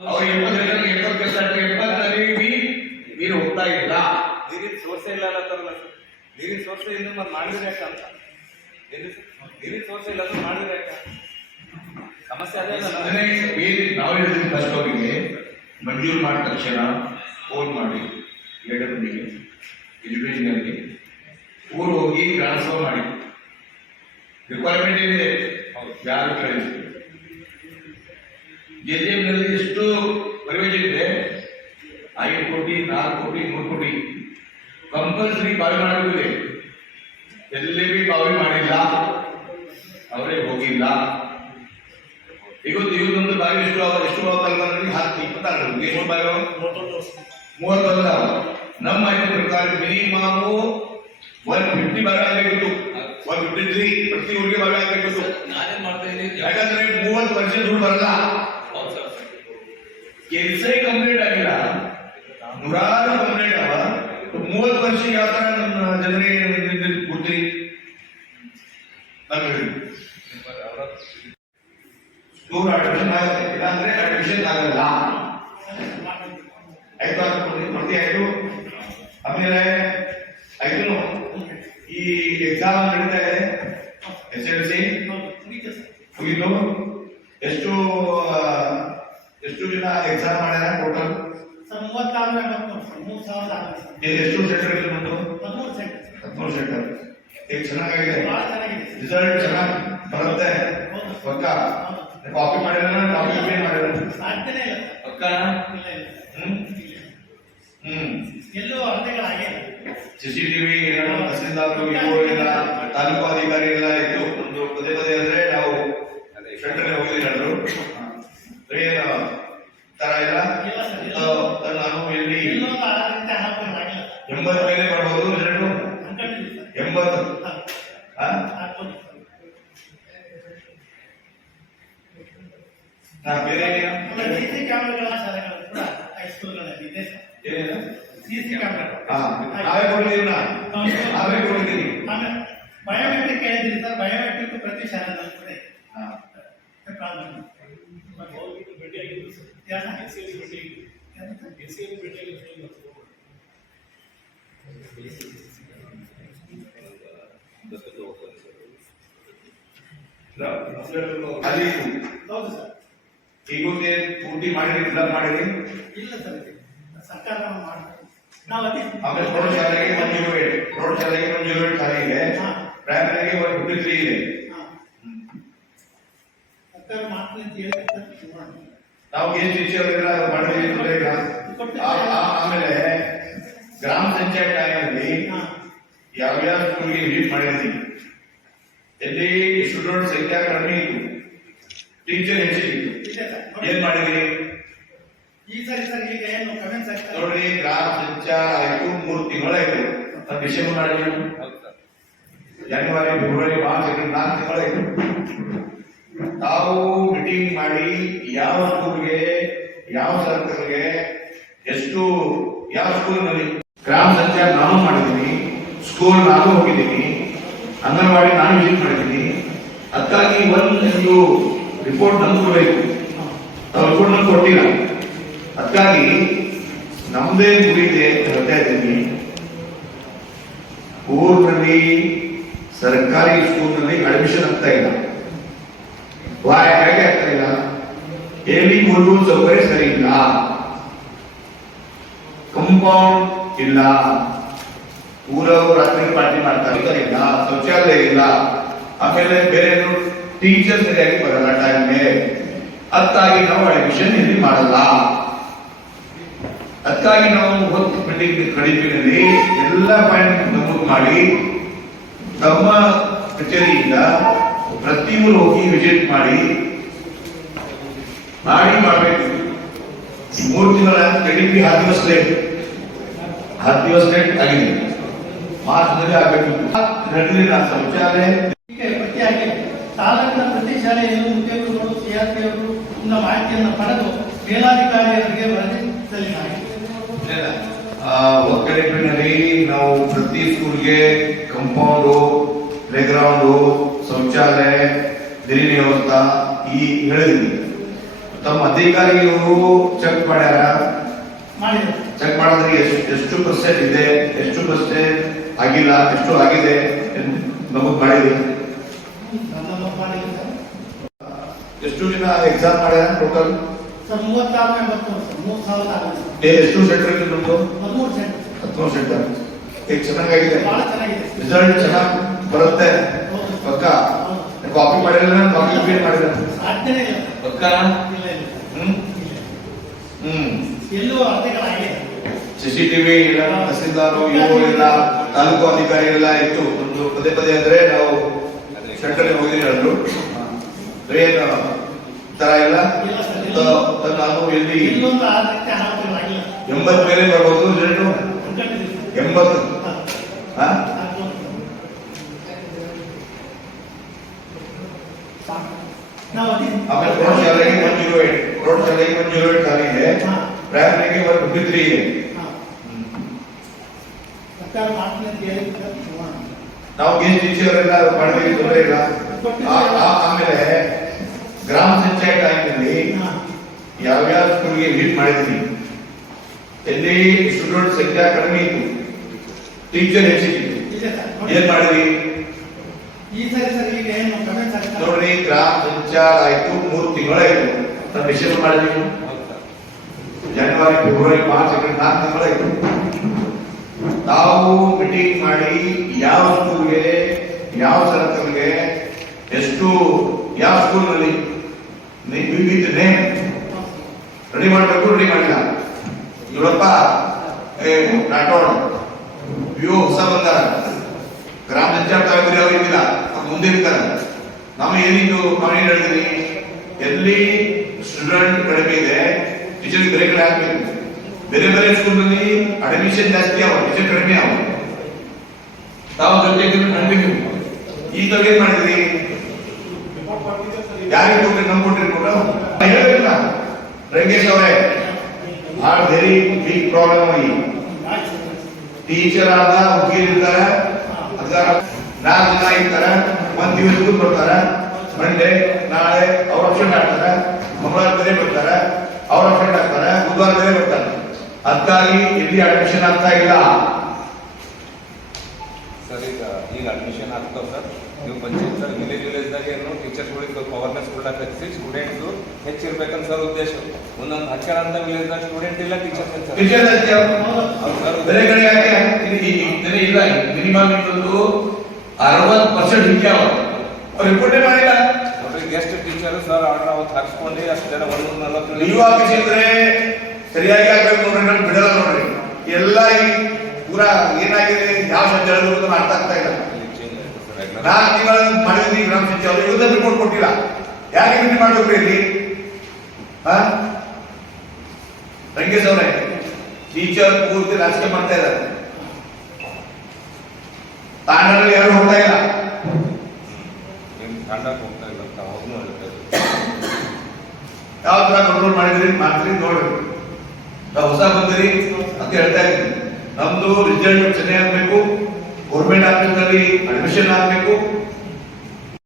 ಅವ್ರು ಎಪ್ಪತ್ತು ಕೆಲಸ ಎಪ್ಪತ್ತರಲ್ಲಿ ನೀರು ಹೋಗ್ತಾ ಇಲ್ಲ ನೀರಿನ ಸೋರ್ಸೆ ಇಲ್ಲ ಅನ್ನತ್ತಾರಲ್ಲ ಸರ್. ನೀರಿನ ಸೋರ್ಸೆ ಇಲ್ಲ ಮತ್ತೆ ಮಾಡಿದ್ರೆ ಯಾಕೆ ಅಂತ. ನೀರಿನ ಸೋರ್ಸೆ ಇಲ್ಲ ಅಂದ್ರೆ ಮಾಡಿದ್ರೆ ಯಾಕೆ ಸಮಸ್ಯೆ ಅದೇ ಅಲ್ಲ. ಬೇರೆ ನಾವು ಹೇಳಿದ್ವಿ ಫಸ್ಟ್ ಅವರಿಗೆ ಮಂಜೂರು ಮಾಡಿದ ತಕ್ಷಣ ಫೋನ್ ಮಾಡಿ. ಎ ಡಬ್ಲ್ಯೂಗೆ ಎಜುಕೇಷನ್ಗೆ ಊರು ಹೋಗಿ ಟ್ರಾನ್ಸ್ಫರ್ ಮಾಡಿ. ರಿಕ್ವೈರ್ಮೆಂಟ್ ಏನಿದೆ? ಯಾರು ಕಳಿಸಿ ಜೆ ಎಷ್ಟು ಪ್ರವೇಶಿದೆ ಐದು ಕೋಟಿ ನಾಲ್ಕು ಕೋಟಿ ಮೂರು ಕೋಟಿ. ಕಂಪಲ್ಸರಿ ಬಾವಿ ಮಾಡಬೇಕಿದೆ. ಎಲ್ಲಿ ಬಿ ಬಾವಿ ಮಾಡಿಲ್ಲ. ಅವರೇ ಹೋಗಿಲ್ಲ. ಇವತ್ತು ಇವತ್ತೊಂದು ಬಾವಿ ಎಷ್ಟು ಎಷ್ಟು ಹೋಗ್ತಾರೆ ಹತ್ತು ಇಪ್ಪತ್ತಾರು ಎಷ್ಟು ಬಾವಿ? ಮೂವತ್ತೊಂದು. ನಮ್ಮ ಐದು ಪ್ರಕಾರ ಮಿನಿಮಮ್ ಒನ್ ಫಿಫ್ಟಿ ಬಾವಿ ಆಗಬೇಕಿತ್ತು. ಒನ್ ಫಿಫ್ಟಿ ತ್ರೀ ಪ್ರತಿ ಊರಿಗೆ ಬಾವಿ ಆಗಬೇಕಿತ್ತು. ಯಾಕಂದ್ರೆ ಮೂವತ್ತು ವರ್ಷ ದುಡ್ಡು ಬರಲ್ಲ. ಕೆಲಸ ಕಂಪ್ಲೀಟ್ ಆಗಿಲ್ಲ. ನೂರಾರು ಕಂಪ್ಲೀಟ್ ಅವ. ಮೂವತ್ತು ವರ್ಷ ಯಾವ ತರ ನಮ್ಮ ಜನರಿಗೆ ಕೊಡ್ತೀರಿ ಸ್ಕೂಲ್ ಅಡ್ಮಿಷನ್ ಆಗುತ್ತೆ. ಇಲ್ಲಾಂದ್ರೆ ಅಡ್ಮಿಷನ್ ಆಗಲ್ಲ. ಆಯ್ತು ಕೊಡ್ತಿ ಆಯ್ತು? ಆಮೇಲೆ ಆಯ್ತು. ಈ ಎಕ್ಸಾಮ್ ನಡೀತಾ ಇದೆ ಎಸ್ ಎಲ್ ಸಿ ಮುಗಿದು ಎಷ್ಟು ಆ, ಎಷ್ಟು ಜನ ಎಕ್ಸಾಮ್ ಮಾಡ್ಯಾರ ಟೋಟಲ್ ಸರ್ ಮೂವತ್ತಾರು ಎಂಬತ್ತು ಸರ್ ಮೂರು ಸಾವಿರದ ಆರು ಸರ್ ಎಷ್ಟು ಸೆಂಟರ್ ಇದೆ ಬಂದು ಹದಿಮೂರು ಸೆಂಟ್ ಹದಿಮೂರು ಸೆಂಟರ್ ಈಗ ಚೆನ್ನಾಗಿದೆ. ರಿಸಲ್ಟ್ ಚೆನ್ನಾಗಿ ಬರುತ್ತೆ. ಪಕ್ಕ ಕಾಪಿ ಮಾಡಿದ್ರೆ ಕಾಪಿ ಪೇನ್ ಮಾಡಿದ್ರೆ ಸಾಧ್ಯನೇ ಇಲ್ಲ ಸರ್. ಪಕ್ಕ ಇಲ್ಲ ಇಲ್ಲ ಹ್ಮ್ ಇಲ್ಲ. ಎಲ್ಲೂ ಅರ್ಧಗಳಾಗೇ ಇಲ್ಲ ಸಿಸಿಟಿವಿ ಏನೋ ತಾಲೂಕು ಅಧಿಕಾರಿ ಎಲ್ಲ ಇತ್ತು ಒಂದು ಪದೇ ಪದೇ ಅಂದ್ರೆ ನಾವು ಸೆಂಟರ್ ಹೋಗಿದ್ದೀವಿ ಎಲ್ಲರೂ ಏನು ತರ ಇಲ್ಲ ಇಲ್ಲ ಸರ್, ಇಲ್ಲ. ಆ, ನಾನು ಎಲ್ಲಿ ಎಲ್ಲೂ ಆ ರೀತಿ ಹಾಕೋದಾಗಿಲ್ಲ ಎಂಬತ್ತು ಮೇಲೆ ಬರ್ಬೋದು ರಿಸಲ್ಟ್ ಅನ್ಕೊಂಡಿದ್ದೀವಿ ಸರ್ ಎಂಬತ್ತು ಹಾ, ಆ? ಹಾಕ್ಬೋದು ಸರ್. ನಾ ಬೇರೆ ಆಮೇಲೆ ಸಿಸಿ ಕ್ಯಾಮೆರಾಗಳ ಶಾಲೆಗಳು ಕೂಡ ಹೈಸ್ಕೂಲ್ಗಳಲ್ಲಿ ಇದೆ ಸರ್ ಏನೇನು ಸಿಸಿ ಕ್ಯಾಮೆರಾ ಹಾ ನಾವೇ ಕೊಡ್ತೀವಿ ನಾ ನಾವೇ ಕೊಡ್ತೀವಿ ಆಮೇಲೆ ಬಯೋಮೆಟ್ರಿಕ್ ಹೇಳಿದ್ರಿ ಸರ್ ಬಯೋಮೆಟ್ರಿಕ್ ಪ್ರತಿ ಶಾಲೆಗಳಲ್ಲಿ ಕೂಡ ಇದೆ ಹಾ ಪ್ರಾಬ್ಲಮ್ ಅಲ್ಲಿ ಹೌದು ಸರ್ ಈಗೋಗೆ ಪೂರ್ತಿ ಮಾಡಿರಿ ಫಿಲಪ್ ಮಾಡಿರಿ ಇಲ್ಲ ಸರ್ ಸರ್ಕಾರ ಮಾಡ್ಬೇಕು. ನಾವು ಆಮೇಲೆ ಪ್ರೌಢಶಾಲೆಗೆ ಒಂದು ಜೀರೋ ಏಟ್ ಪ್ರೌಢಶಾಲೆಗೆ ಒಂದು ಜೀರೋ ಏಟ್ ಖಾಲಿ ಇದೆ. ಪ್ರೈಮರಿಗೆ ಒಂದು ಫಿಫ್ಟಿ ತ್ರೀ ಇದೆ. ಹಾ. ಸರ್ಕಾರ ಮಾಡ್ತೀನಿ ಅಂತ ಹೇಳಿ ನಾವು ಏನ್ ಆ- ಆಮೇಲೆ ಗ್ರಾಮ ಪಂಚಾಯತ್ ಟೈಮಲ್ಲಿ. ಯಾವ್ಯಾವ ಸ್ಕೂಲ್ಗೆ ವಿಸಿಟ್ ಮಾಡಿರ್ತೀವಿ ಎಲ್ಲಿ ಸ್ಟೂಡೆಂಟ್ ಸಂಖ್ಯಾ ಕಡಿಮೆ ಇತ್ತು? ಸರ್. ನೋಡಿ. ಏನ್ ಮಾಡಿದ್ರಿ? ಈ ಸರಿ ಸರ್ ಈಗ ಏನು ಕಮೆಂಟ್ಸ್ ಆಗ್ತದೆ ನೋಡ್ರಿ ಗ್ರಾಮ ಸಂಚಾರ ಆಯ್ತು ಮೂರು ತಿಂಗಳಾಯ್ತು. ಡಿಸೆಂಬರ್ ಮಾಡಿದ್ವಿ ಸರ್. ಜನವರಿ ಫೆಬ್ರವರಿ ಮಾರ್ಚ್ ಏಪ್ರಿಲ್ ನಾಲ್ಕು ತಿಂಗಳಾಯ್ತು. ತಾವು ಮೀಟಿಂಗ್ ಮಾಡಿ ಯಾವ ಸ್ಕೂಲ್ಗೆ ಯಾವ ಸರ್ಕಲ್ಗೆ ಎಷ್ಟು ಯಾವ ಸ್ಕೂಲ್ನಲ್ಲಿ ಗ್ರಾಮ ಸಂಚಾರ ನಾನು ಮಾಡಿದ್ದೀನಿ ಸ್ಕೂಲ್ ನಾನು ಹೋಗಿದ್ದೀನಿ ಅಂಗನವಾಡಿ ನಾನು ವಿಸಿಟ್ ಮಾಡಿದ್ದೀನಿ. ಅದಕ್ಕಾಗಿ ಒಂದು ರಿಪೋರ್ಟ್ ನಮ್ಗೆ ಕೊಡಬೇಕು ನಾವು ನಮ್ಗೆ ಕೊಟ್ಟಿಲ್ಲ. ಅದಕ್ಕಾಗಿ ನಮ್ಮದೇ ಗುರಿ ಇದೆ ಅಂತ ಹೇಳ್ತಾ ಇದ್ದೀನಿ. ಊರಿನಲ್ಲಿ ಸರ್ಕಾರಿ ಸ್ಕೂಲ್ನಲ್ಲಿ ಅಡ್ಮಿಷನ್ ಆಗ್ತಾ ಇಲ್ಲ. ಯಾಕೆ ಆಗ್ತಾ ಇಲ್ಲ? ಎಲ್ಲಿ ಮೂಲಭೂತ ಸೌಕರ್ಯ ಸರಿ ಇಲ್ಲ. ಕಂಪೌಂಡ್ ಇಲ್ಲ. ಊರವರು ರಾತ್ರಿ ಪಾರ್ಟಿ ಮಾಡ್ತಾರೆ, ಇಲ್ಲ. ಶೌಚಾಲಯ ಇಲ್ಲ. ಆಮೇಲೆ ಬೇರೆ ಟೀಚರ್ ಸರಿಯಾಗಿ ಬರಲ್ಲ ಟೈಮ್ಗೆ ಅದಕ್ಕಾಗಿ ನಾವು ಅಡ್ಮಿಷನ್ ಇಲ್ಲಿ ಮಾಡಲ್ಲ ಅದಕ್ಕಾಗಿ ನಾವು ಹೊತ್ತು ಮೀಟಿಂಗ್ ಕಡಿಮೆಯಲ್ಲಿ ಎಲ್ಲ ಪಾಯಿಂಟ್ ನಮೂದು ಮಾಡಿ ತಮ್ಮ ಕಚೇರಿಯಿಂದ ಪ್ರತಿ ಊರು ಹೋಗಿ ವಿಸಿಟ್ ಮಾಡಿ ಮಾಡಿ ಮಾಡಬೇಕು ಮೂರು ತಿಂಗಳ ಕಡಿಮೆ ಹತ್ತು ದಿವಸ ಲೇಟ್ ಹತ್ತು ದಿವಸ ಲೇಟ್ ಆಗಿದೆ ಮಾರ್ಚ್ನಲ್ಲಿ ಆಗಬೇಕು ನಡೆದಿಲ್ಲ ಶೌಚಾಲಯ ಇದಕ್ಕೆ ಪ್ರತಿಯಾಗಿ ತಾಲೂಕಿನ ಪ್ರತಿ ಶಾಲೆಯಲ್ಲೂ ಉದ್ಯೋಗಗಳು ಸಿಆರ್ಪಿ ಅವರು ಇಂದ ಮಾಹಿತಿಯನ್ನು ಪಡೆದು ಮೇಲಾಧಿಕಾರಿಯವರಿಗೆ ವರದಿ ಸಲ್ಲಿಸಲಾಗಿದೆ. ಒಕ್ಕಲಿನಲ್ಲಿ ನಾವು ಪ್ರತಿ ಸ್ಕೂಲ್ಗೆ ಕಂಪೌಂಡು ಪ್ಲೇಗ್ರೌಂಡು ಶೌಚಾಲಯ ನೀರಿನ ವ್ಯವಸ್ಥೆ ಈ ಹೇಳಿದ್ವಿ. ತಮ್ಮ ಅಧಿಕಾರಿಗಳು ಚೆಕ್ ಮಾಡ್ಯಾರ? ಚೆಕ್ ಮಾಡಿದ್ರೆ ಎಷ್ಟು ಎಷ್ಟು ಪರ್ಸೆಂಟ್ ಇದೆ ಎಷ್ಟು ಪರ್ಸೆಂಟ್ ಆಗಿಲ್ಲ ಎಷ್ಟು ಆಗಿದೆ ನಮಗ್ ಮಾಡಿದ್ರಿ. ನಮ್ಮ ಮಾಡಿಲ್ಲ ಎಷ್ಟು ಜನ ಎಕ್ಸಾಮ್ ಮಾಡ್ಯಾರ ಟೋಟಲ್ ಸರ್ ಮೂವತ್ತಾರು ಎಂಬತ್ತು ಸರ್. ಮೂರು ಸಾವಿರದ ಆಗಿದೆ ಎಷ್ಟು ಸೆಂಟರ್ ಇದೆ ಹದಿಮೂರು ಸೆಂಟರ್ ಹದಿಮೂರು ಸೆಂಟರ್ ಈಗ ಚೆನ್ನಾಗಿದೆ ರಿಸಲ್ಟ್ ಚೆನ್ನಾಗಿ ಬರುತ್ತೆ. ಪಕ್ಕ. ಕಾಪಿ ಮಾಡಿಲ್ಲ ಕಾಪಿ ಮಾಡಿಲ್ಲ? ಸಾಧ್ಯನೇ ಇಲ್ಲ. ಪಕ್ಕ? ಇಲ್ಲ ಇಲ್ಲ. ಹ್ಮ್? ಇಲ್ಲ. ಹ್ಮ್. ಎಲ್ಲೂ ಅರ್ಧಗಳಾಗಿದೆ ಸಿಸಿಟಿವಿ ಇಲ್ಲ ತಹಸೀಲ್ದಾರು ಇವು ಇಲ್ಲ ತಾಲೂಕು ಅಧಿಕಾರಿ ಎಲ್ಲ ಇತ್ತು. ಒಂದು ಪದೇ ಪದೇ ಅಂದ್ರೆ ನಾವು ಸೆಂಟ್ರಲ್ ಹೋಗಿ ಹೇಳಿದ್ರು ಏನು ತರ ಇಲ್ಲ ಇಲ್ಲ ಸರ್, ಇಲ್ಲ. ತ- ತ- ನಾನು ಎಲ್ಲಿ ಎಲ್ಲೊಂದು ಆರ್ಥಿಕ ಅನಾಹುತಗಳಾಗಿಲ್ಲ ಎಂಬತ್ ಮೇಲೆ ಬರ್ಬೋದು ರಿಸಲ್ಟ್ ಅನ್ಕೊಂಡಿದ್ದೀವಿ ಸರ್. ಎಂಬತ್ತು ಹಾ. ಹಾ ಆಗ್ಬೋದು. ನಾವು ಅದೇ ಆಮೇಲೆ ಪ್ರೌಢಶಾಲೆಗೆ ಒನ್ ಜೀರೋ ಏಟ್ ಪ್ರೌಢಶಾಲೆಗೆ ಒನ್ ಜೀರೋ ಏಟ್ ಖಾಲಿ ಇದೆ ಹಾ. ಪ್ರೈಮರಿಗೆ ಒನ್ ಫಿಫ್ಟಿ ತ್ರೀ ಇದೆ ಹಾ. ಸರ್ಕಾರ ಮಾಡ್ತೀನಿ ಅಂತ ಹೇಳಿದ್ರೆ ನೋಡೋಣ. ನಾವು ಟೀಚರ್ ಎಲ್ಲ ಮಾಡಿದ್ವಿ ತೊಂದರೆ ಇಲ್ಲ. ಆ- ಆ- ಆಮೇಲೆ ಗ್ರಾಮ ಪಂಚಾಯತ್ ಆಯ್ನಲ್ಲಿ ಯಾವ ಯಾವ್ಯಾವ ಸ್ಕೂಲ್ಗೆ ಮೀಟ್ ಮಾಡಿದ್ವಿ ಎಲ್ಲಿ ಸ್ಟೂಡೆಂಟ್ ಸಂಖ್ಯೆ ಕಡಿಮೆ ಇತ್ತು. ಟೀಚರ್ ಹೆಚ್ಚಿತ್ತು. ಏನ್ ಮಾಡಿದ್ವಿ ನೋಡ್ರಿ ಗ್ರಾಮ ಪಂಚಾಯತ್ ಆಯ್ತು ಮೂರು ತಿಂಗಳಾಯ್ತು ನಾವು ಡಿಸಿಷನ್ ಮಾಡಿದ್ವಿ ಜನವರಿ ಫೆಬ್ರವರಿ ಮಾರ್ಚ್ ನಾಲ್ಕು ತಿಂಗಳಾಯ್ತು ತಾವು ಮೀಟಿಂಗ್ ಮಾಡಿ ಯಾವ ಸ್ಕೂಲ್ಗೆ, ಯಾವ ಸರ್ಕಲ್ಗೆ, ಎಷ್ಟು, ಯಾವ ಸ್ಕೂಲ್ನಲ್ಲಿ ನೇಮ್ ರೆಡಿ ಮಾಡಬೇಕು ರೆಡಿ ಮಾಡಿಲ್ಲ. ಇವರಪ್ಪ ರಾಠೋಡ್ ಇವು ಹೊಸ ಬಂದಾರ ಗ್ರಾಮ ಪಂಚಾಯತ್ ಆಗಿದ್ರೆ ಅವ್ರು ಇದ್ದಿಲ್ಲ, ಅವ್ರು ಮುಂದೆ ಇರ್ತಾರೆ. ನಾವು ಏನಿದ್ದು ನಾವು ಏನ್ ಹೇಳ್ತೀನಿ ಎಲ್ಲಿ ಸ್ಟೂಡೆಂಟ್ ಕಡಿಮೆ ಇದೆ ಟೀಚರ್ ಬೇರೆ ಕಡೆ ಹಾಕ್ಬೇಕು. ಬೇರೆ ಬೇರೆ ಸ್ಕೂಲ್ನಲ್ಲಿ ಅಡ್ಮಿಷನ್ ಜಾಸ್ತಿ ಅವ ಟೀಚರ್ ಕಡಿಮೆ ಅವ ತಾವು ಜೊತೆಗೆ ಕಂಟಿನ್ಯೂ ಈಗ ಏನ್ ಮಾಡಿದ್ರಿ. ಯಾರಿಗೆ ಕೊಟ್ರಿ? ನಮ್ ಕೊಟ್ರಿ ಕೊಟ್ಟು ಹೇಳಿಲ್ಲ ರಂಗೇಶ್ ಅವರೇ ಆರ್ ವೆರಿ ಬಿಗ್ ಪ್ರಾಬ್ಲಮ್ ಆಗಿ ಟೀಚರ್ ಆದ ಹುಡುಗಿ ಇರ್ತಾರೆ. ಅದರ ನಾಲ್ಕು ಜನ ಇರ್ತಾರೆ. ಒಂದ್ ದಿವಸಕ್ಕೂ ಬರ್ತಾರೆ. ಮಂಡೆ ನಾಳೆ ಅವ್ರ ಫ್ರೆಂಡ್ ಆಗ್ತಾರೆ ಮಂಗಳವಾರ ಬೇರೆ ಬರ್ತಾರೆ. ಅವ್ರ ಫ್ರೆಂಡ್ ಆಗ್ತಾರೆ ಬುಧವಾರ ಬೇರೆ ಬರ್ತಾರೆ. ಅದಕ್ಕಾಗಿ ಇಲ್ಲಿ ಅಡ್ಮಿಷನ್ ಆಗ್ತಾ ಇಲ್ಲ. ಸರ್ ಈಗ ಈಗ ಅಡ್ಮಿಷನ್ ಆಗ್ತಾವ ಸರ್. ನೀವು ಪಂಚಾಯತ್ ಸರ್ ವಿಲೇಜ್ ವಿಲೇಜ್ದಾಗ ಏನು ಟೀಚರ್ಸ್ಗಳಿಗೆ ಅವೇರ್ನೆಸ್ ಕೊಡಕ್ಕೆ ಹಚ್ಚಿ ಸ್ಟೂಡೆಂಟ್ಸು ಹೆಚ್ಚಿರ್ಬೇಕಂತ ಸರ್ ಉದ್ದೇಶ. ಒಂದೊಂದು ಹಚ್ಚಾರ ಅಂತ ವಿಲೇಜ್ದಾಗ ಸ್ಟೂಡೆಂಟ್ ಇಲ್ಲ ಟೀಚರ್ಸ್ ಟೀಚರ್ ಸರ್. ಬೇರೆ ಕಡೆ ಯಾಕೆ ಇಲ್ಲಿ ಇಲ್ಲ ಮಿನಿಮಮ್ ಇನ್ನೊಂದು ಅರವತ್ತು ಪರ್ಸೆಂಟ್ ಹಿಂಗೆ ಅವ ಅವ್ರು ರಿಪೋರ್ಟೇ ಮಾಡಿಲ್ಲ. ನೋಡ್ರಿ ಎಷ್ಟು ಟೀಚರ್ ಸರ್ ಆರ್ಡರ್ ಅವತ್ತು ಹಾಕ್ಸ್ಕೊಂಡು ಅಷ್ಟು ಜನ ಒಂದು ನಲವತ್ತು ನೀವು ಆಫೀಸ್ ಇದ್ರೆ ಸರಿಯಾಗಿ ಆಗ್ಬೇಕು ನೋಡ್ರಿ ನಾನು ಬಿಡಲ್ಲ ನೋಡ್ರಿ. ಎಲ್ಲ ಈ ಪೂರ ಏನಾಗಿದೆ ಯಾವ ಶಬ್ದ ಹೇಳಬೇಕು ಅಂತ ಅರ್ಥ ಆಗ್ತಾ ಇಲ್ಲ. ನಾಲ್ಕು ತಿಂಗಳ ಮಾಡಿದ್ವಿ ಗ್ರಾಮ ಪಂಚಾಯತ್ ಇವತ್ತೇ ರಿಪೋರ್ಟ್ ಕೊಟ್ಟಿಲ್ಲ. ಯಾಕೆ ಬಿಟ್ಟು ಮಾಡ್ಬೇಕು ಇಲ್ಲಿ? ರಂಗೇಶ್ ಅವರೇ ಟೀಚರ್ ಪೂರ್ತಿ ರಾಜಕೀಯ ಮಾಡ್ತಾ ಇದ್ದಾರೆ. ತಾಂಡಲ್ಲಿ ಯಾರು ಹೋಗ್ತಾ ಇಲ್ಲ. ತಂಡಕ್ಕೆ ಹೋಗ್ತಾ ಇಲ್ಲ. ಯಾವ ತರ ಕಂಟ್ರೋಲ್ ಮಾಡಿದ್ರಿ ಮಾಡ್ತೀರಿ ನೋಡ್ರಿ. ನಾವು ಹೊಸ ಬಂದಿರಿ ಅಂತ ಹೇಳ್ತಾ ಇದ್ದೀನಿ ನಮ್ದು ರಿಸಲ್ಟ್ ಚೆನ್ನಾಗಿ ಆಗ್ಬೇಕು. ಗೌರ್ಮೆಂಟ್ ಆಫೀಸ್ ಅಡ್ಮಿಷನ್ ಆಗ್ಬೇಕು.